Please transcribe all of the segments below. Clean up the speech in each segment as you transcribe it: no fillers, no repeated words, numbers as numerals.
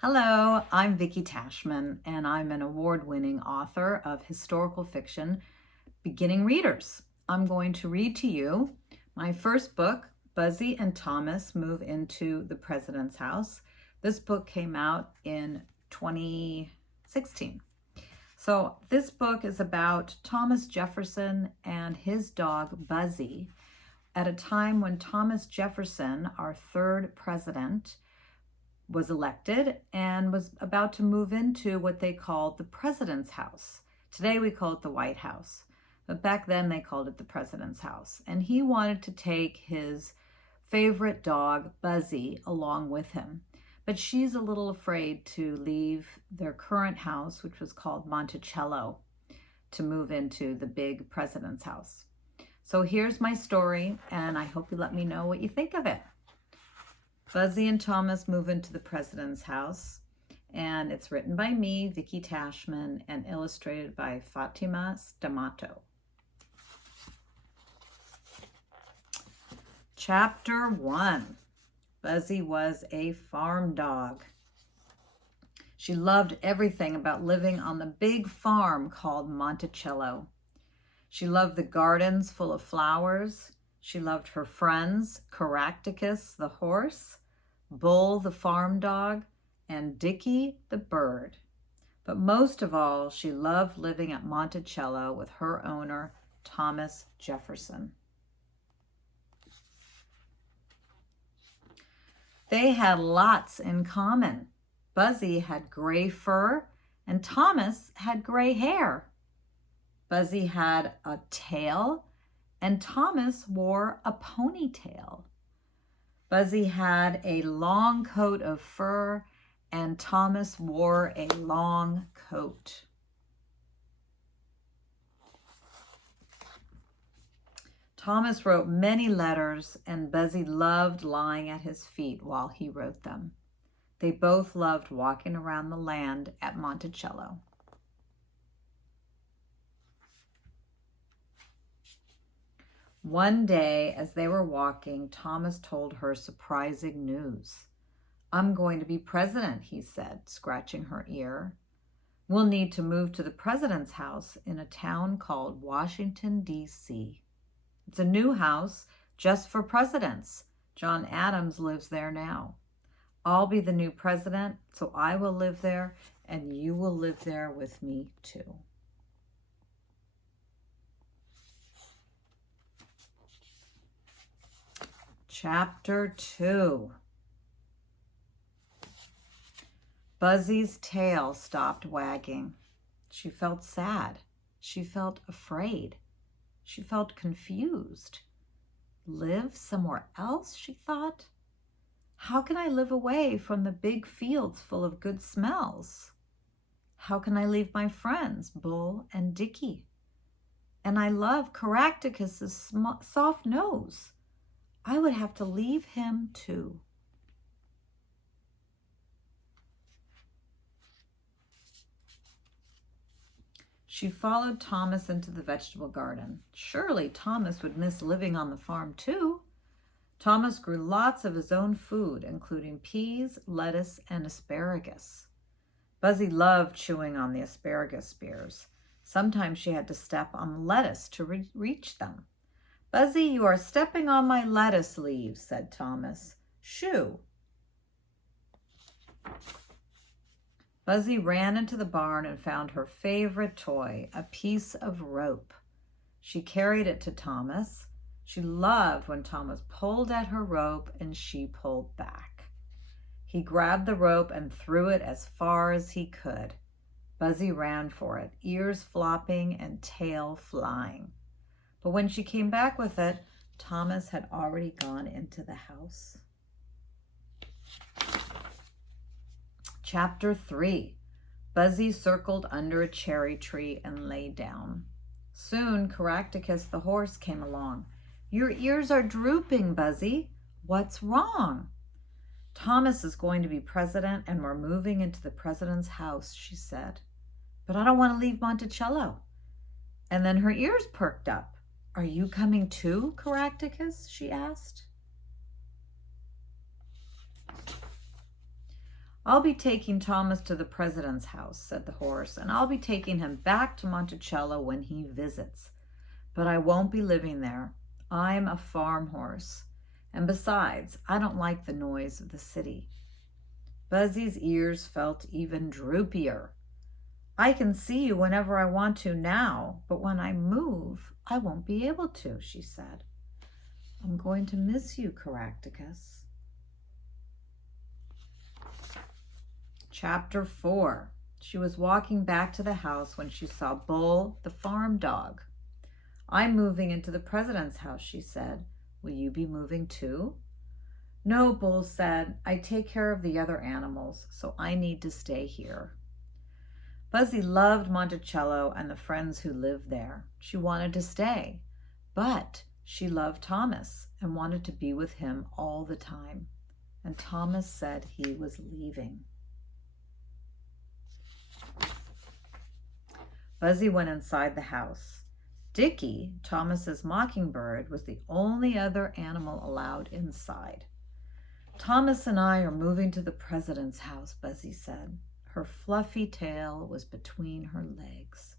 Hello, I'm Vicki Tashman, and I'm an award-winning author of historical fiction, beginning readers. I'm going to read to you my first book, Buzzy and Thomas Move into the President's House. This book came out in 2016. So this book is about Thomas Jefferson and his dog, Buzzy, at a time when Thomas Jefferson, our third president, was elected and was about to move into what they called the President's House. Today we call it the White House, but back then they called it the President's House. And he wanted to take his favorite dog, Buzzy, along with him. But she's a little afraid to leave their current house, which was called Monticello, to move into the big President's House. So here's my story, and I hope you let me know what you think of it. Buzzy and Thomas Move into the President's House, and it's written by me, Vicki Tashman, and illustrated by Fatima Stamato. Chapter 1. Buzzy was a farm dog. She loved everything about living on the big farm called Monticello. She loved the gardens full of flowers. She loved her friends, Caractacus the horse, Bull the farm dog, and Dickie the bird. But most of all, she loved living at Monticello with her owner, Thomas Jefferson. They had lots in common. Buzzy had gray fur, and Thomas had gray hair. Buzzy had a tail, and Thomas wore a ponytail. Buzzy had a long coat of fur, and Thomas wore a long coat. Thomas wrote many letters, and Buzzy loved lying at his feet while he wrote them. They both loved walking around the land at Monticello. One day, as they were walking, Thomas told her surprising news. "I'm going to be president," he said, scratching her ear. "We'll need to move to the president's house in a town called Washington, D.C. It's a new house just for presidents. John Adams lives there now. I'll be the new president, so I will live there, and you will live there with me too." Chapter 2. Buzzy's tail stopped wagging. She felt sad. She felt afraid. She felt confused. Live somewhere else, she thought. How can I live away from the big fields full of good smells? How can I leave my friends, Bull and Dickie? And I love Caractacus's soft nose. I would have to leave him too. She followed Thomas into the vegetable garden. Surely Thomas would miss living on the farm too. Thomas grew lots of his own food, including peas, lettuce, and asparagus. Buzzy loved chewing on the asparagus spears. Sometimes she had to step on the lettuce to reach them. "Buzzy, you are stepping on my lettuce leaves," said Thomas. "Shoo." Buzzy ran into the barn and found her favorite toy, a piece of rope. She carried it to Thomas. She loved when Thomas pulled at her rope and she pulled back. He grabbed the rope and threw it as far as he could. Buzzy ran for it, ears flopping and tail flying. But when she came back with it, Thomas had already gone into the house. Chapter 3. Buzzy circled under a cherry tree and lay down. Soon Caractacus the horse came along. "Your ears are drooping, Buzzy. What's wrong?" "Thomas is going to be president, and we're moving into the president's house," she said. "But I don't want to leave Monticello." And then her ears perked up. "Are you coming too, Caractacus?" she asked. I'll be taking Thomas to the president's house, said the horse, and I'll be taking him back to Monticello when he visits. But I won't be living there. I'm a farm horse. And besides, I don't like the noise of the city. Buzzy's ears felt even droopier. I can see you whenever I want to now, but when I move, I won't be able to, she said. I'm going to miss you, Caractacus. Chapter 4. She was walking back to the house when she saw Bull, the farm dog. I'm moving into the president's house, she said. Will you be moving too? No, Bull said. I take care of the other animals, so I need to stay here. Buzzy loved Monticello and the friends who lived there. She wanted to stay, but she loved Thomas and wanted to be with him all the time. And Thomas said he was leaving. Buzzy went inside the house. Dickie, Thomas's mockingbird, was the only other animal allowed inside. Thomas and I are moving to the president's house, Buzzy said. Her fluffy tail was between her legs.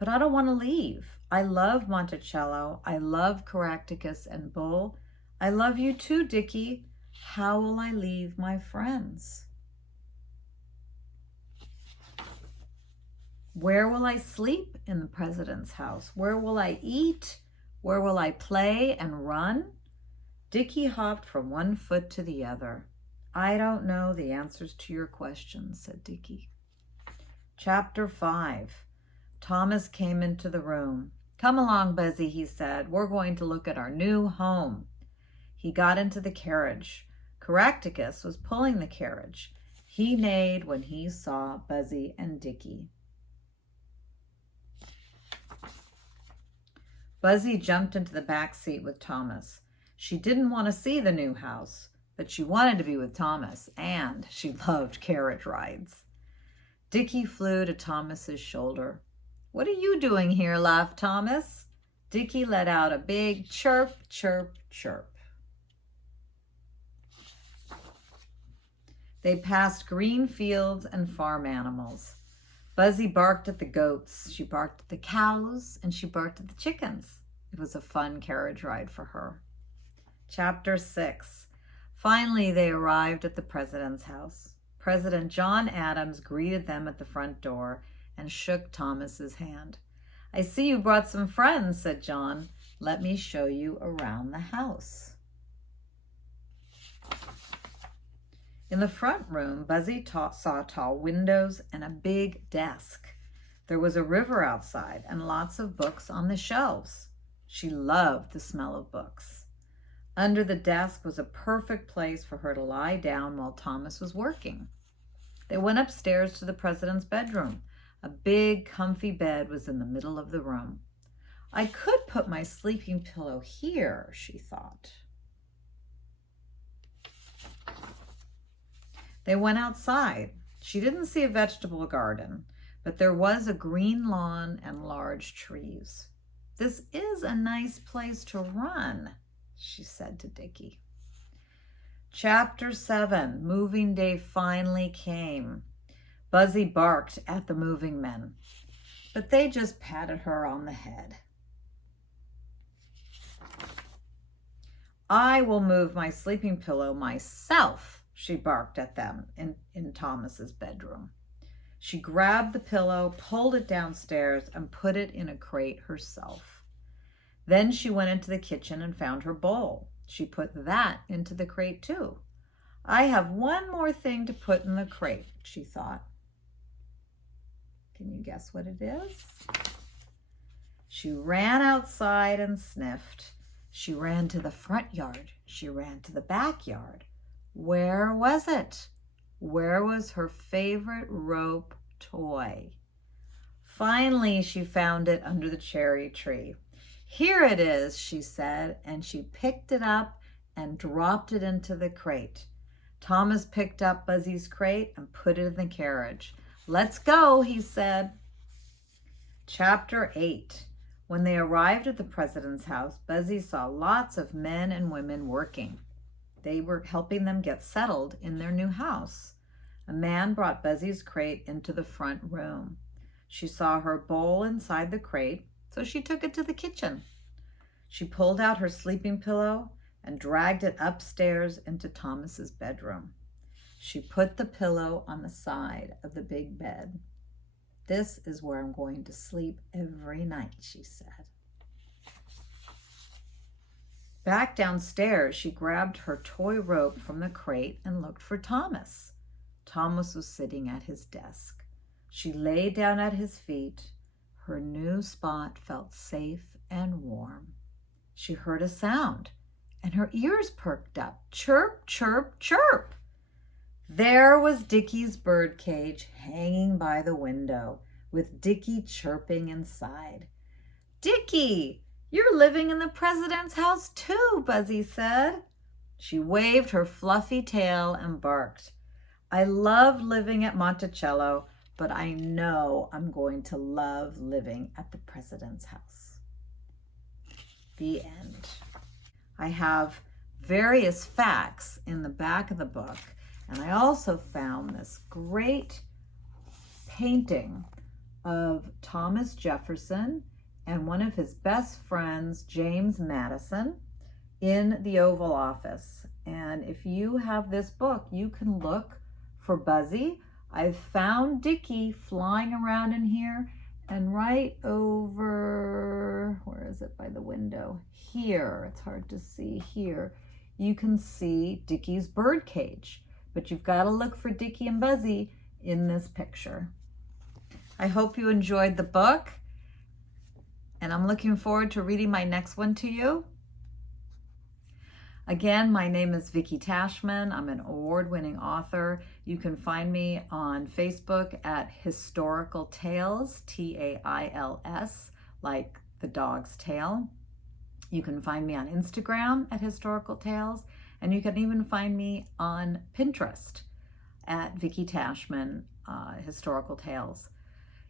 But I don't want to leave. I love Monticello. I love Caractacus and Bull. I love you too, Dickie. How will I leave my friends? Where will I sleep in the president's house? Where will I eat? Where will I play and run? Dickie hopped from one foot to the other. I don't know the answers to your questions, said Dickie. Chapter 5. Thomas came into the room. Come along, Buzzy, he said. We're going to look at our new home. He got into the carriage. Caractacus was pulling the carriage. He neighed when he saw Buzzy and Dickie. Buzzy jumped into the back seat with Thomas. She didn't want to see the new house, but she wanted to be with Thomas, and she loved carriage rides. Dickie flew to Thomas's shoulder. What are you doing here? Laughed Thomas. Dickie let out a big chirp, chirp, chirp. They passed green fields and farm animals. Buzzy barked at the goats, she barked at the cows, and she barked at the chickens. It was a fun carriage ride for her. Chapter 6. Finally, they arrived at the president's house. President John Adams greeted them at the front door and shook Thomas's hand. I see you brought some friends, said John. Let me show you around the house. In the front room, Buzzy saw tall windows and a big desk. There was a river outside and lots of books on the shelves. She loved the smell of books. Under the desk was a perfect place for her to lie down while Thomas was working. They went upstairs to the president's bedroom. A big, comfy bed was in the middle of the room. I could put my sleeping pillow here, she thought. They went outside. She didn't see a vegetable garden, but there was a green lawn and large trees. This is a nice place to run, she said to Dickie. Chapter 7. Moving day finally came. Buzzy barked at the moving men, but they just patted her on the head. I will move my sleeping pillow myself, she barked at them in Thomas's bedroom. She grabbed the pillow, pulled it downstairs, and put it in a crate herself. Then she went into the kitchen and found her bowl. She put that into the crate too. I have one more thing to put in the crate, she thought. Can you guess what it is? She ran outside and sniffed. She ran to the front yard. She ran to the backyard. Where was it? Where was her favorite rope toy? Finally, she found it under the cherry tree. Here it is, she said, and she picked it up and dropped it into the crate. Thomas picked up Buzzy's crate and put it in the carriage. Let's go, he said. Chapter 8. When they arrived at the president's house, Buzzy saw lots of men and women working. They were helping them get settled in their new house. A man brought Buzzy's crate into the front room. She saw her bowl inside the crate, so she took it to the kitchen. She pulled out her sleeping pillow and dragged it upstairs into Thomas's bedroom. She put the pillow on the side of the big bed. "This is where I'm going to sleep every night," she said. Back downstairs, she grabbed her toy rope from the crate and looked for Thomas. Thomas was sitting at his desk. She lay down at his feet. Her new spot felt safe and warm. She heard a sound, and her ears perked up. Chirp, chirp, chirp. There was Dickie's birdcage hanging by the window, with Dickie chirping inside. "Dickie, you're living in the president's house too," Buzzy said. She waved her fluffy tail and barked. "I love living at Monticello, but I know I'm going to love living at the president's house." The end. I have various facts in the back of the book, and I also found this great painting of Thomas Jefferson and one of his best friends, James Madison, in the Oval Office. And if you have this book, you can look for Buzzy. I've found Dickie flying around in here, and right over, where is it by the window? Here, it's hard to see here. You can see Dickie's birdcage, but you've got to look for Dickie and Buzzy in this picture. I hope you enjoyed the book, and I'm looking forward to reading my next one to you. Again, my name is Vicki Tashman. I'm an award-winning author. You can find me on Facebook at Historical Tales, T-A-I-L-S, like the dog's tail. You can find me on Instagram at Historical Tales, and you can even find me on Pinterest at Vicki Tashman, Historical Tales.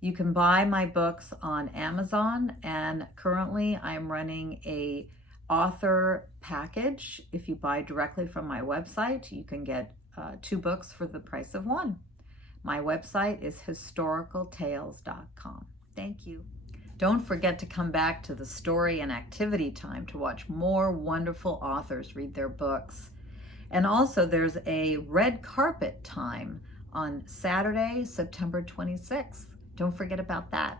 You can buy my books on Amazon, and currently I'm running a author package. If you buy directly from my website, you can get 2 books for the price of 1. My website is historicaltales.com. Thank you. Don't forget to come back to the story and activity time to watch more wonderful authors read their books. And also there's a red carpet time on Saturday, September 26th. Don't forget about that.